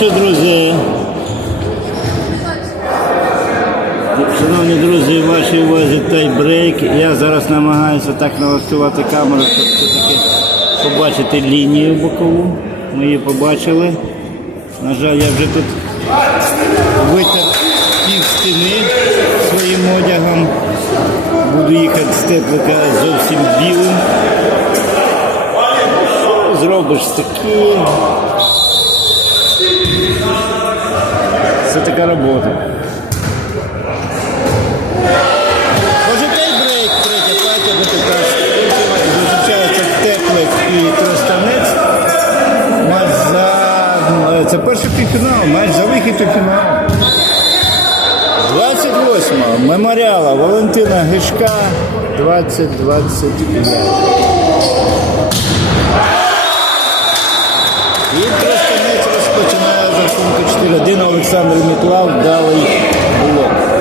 що, друзі? Шановні друзі, вашій увазі тайбрейк. Я зараз намагаюся так налаштувати камеру, щоб все-таки побачити лінію бокову. Ми її побачили. На жаль, я вже тут витер пів стіни своїм одягом. Буду їхати з теплика зовсім білим. Зробиш таке. Це така робота. Може тайбрейк, третя партія, бо така зустрічається теплик і тростанець. Матч за... е, Це перший півфінал, матч за вихід у фінал. 28 меморіала Валентина Гишка 2025. І Тростанець розпочинає з рахунку 4-1. Олександр Міклав дали блок.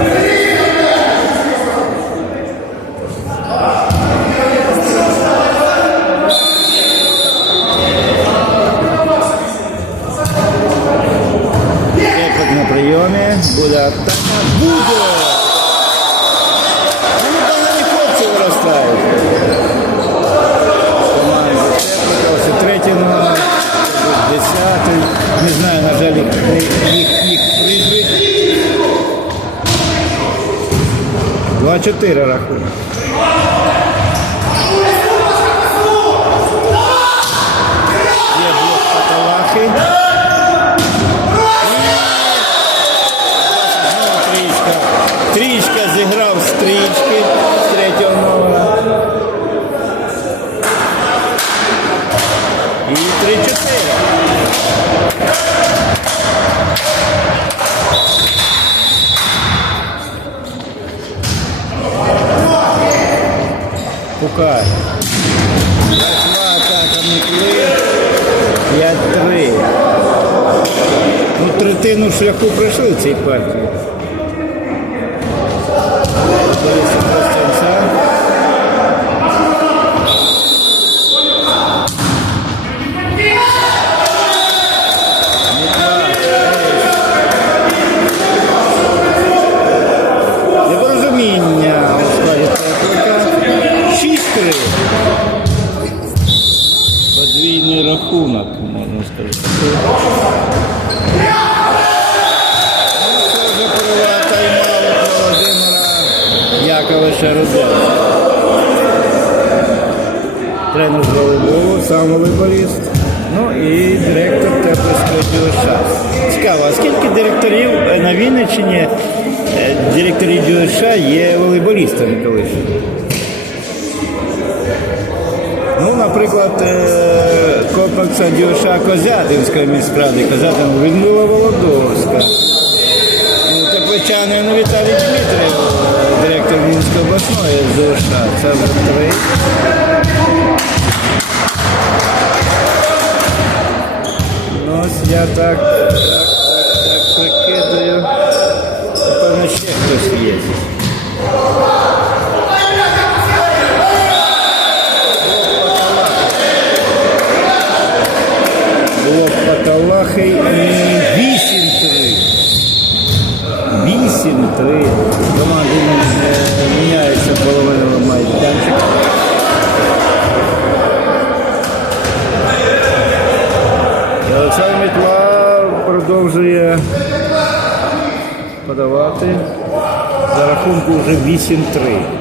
Teteraracuna. Пукай. Пішла атака Микли. 5-3. Ну, третину шляху пройшли в цій партії. 6-3. Подвійний рахунок, можна сказати. Ну, Це Яковича Руденка. Тренер з волейболу, сам волейболіст. Ну і директор Теплицького дюша. Цікаво, а скільки директорів е, на Вінниччині, е, директорів дюша є волейболістами колишніми? Наприклад, е, комплекса Дюша Козятинської міськради, Козятин Людмила Володовська. Ну, Тепличанин Віталій Дмитрів, е, директор Мінської обласної ЗОШа. Це три. Ну, я так, так, так, так прикидаю. Напевно, ще хтось є. За рахунку вже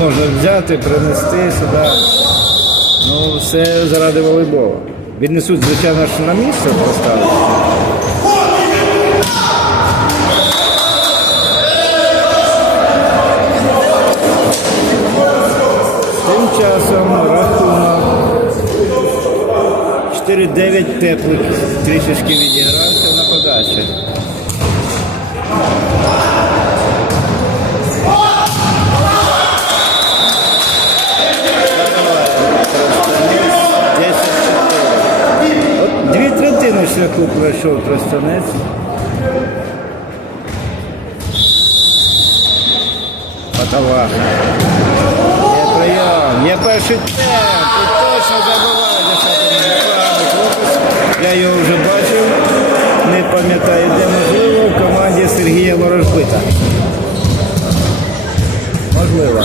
можна взяти, принести сюди. Ну, все заради волейболу. Віднесуть, звичайно, ж на місце поставити. Тим часом рахунок 4-9 теплих трішечки відігрався перший темп. І точно забуває десятий. Я його вже бачив. Не пам'ятаю, де можливо в команді Сергія Ворожбита. Можливо.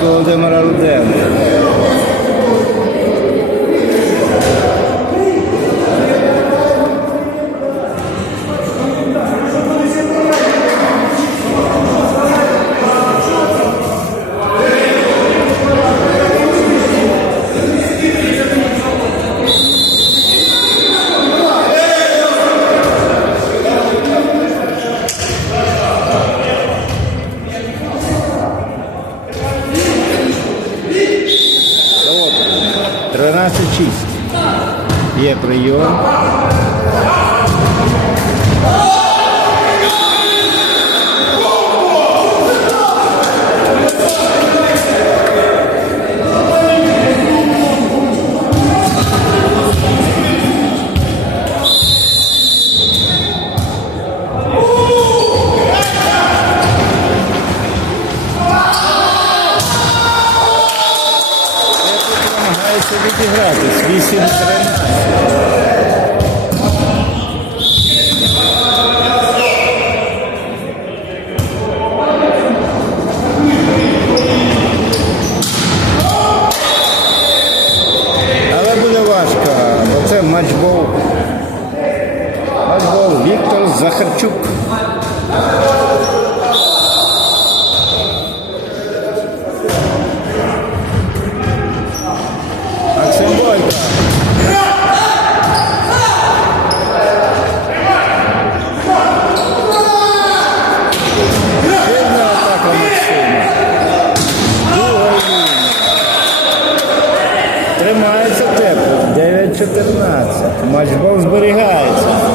Тайм-аут Володимира Руденка. 14. Матчбол зберігається.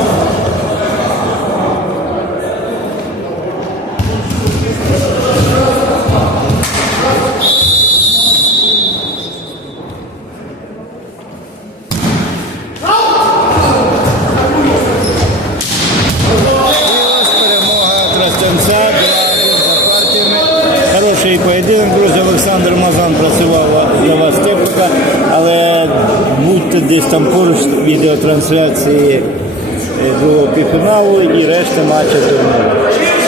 Поєдинок, друзі, Олександр Мазан працював для вас техніка, але будьте десь там поруч відеотрансляції е, другого півфіналу і решта матчу турніру.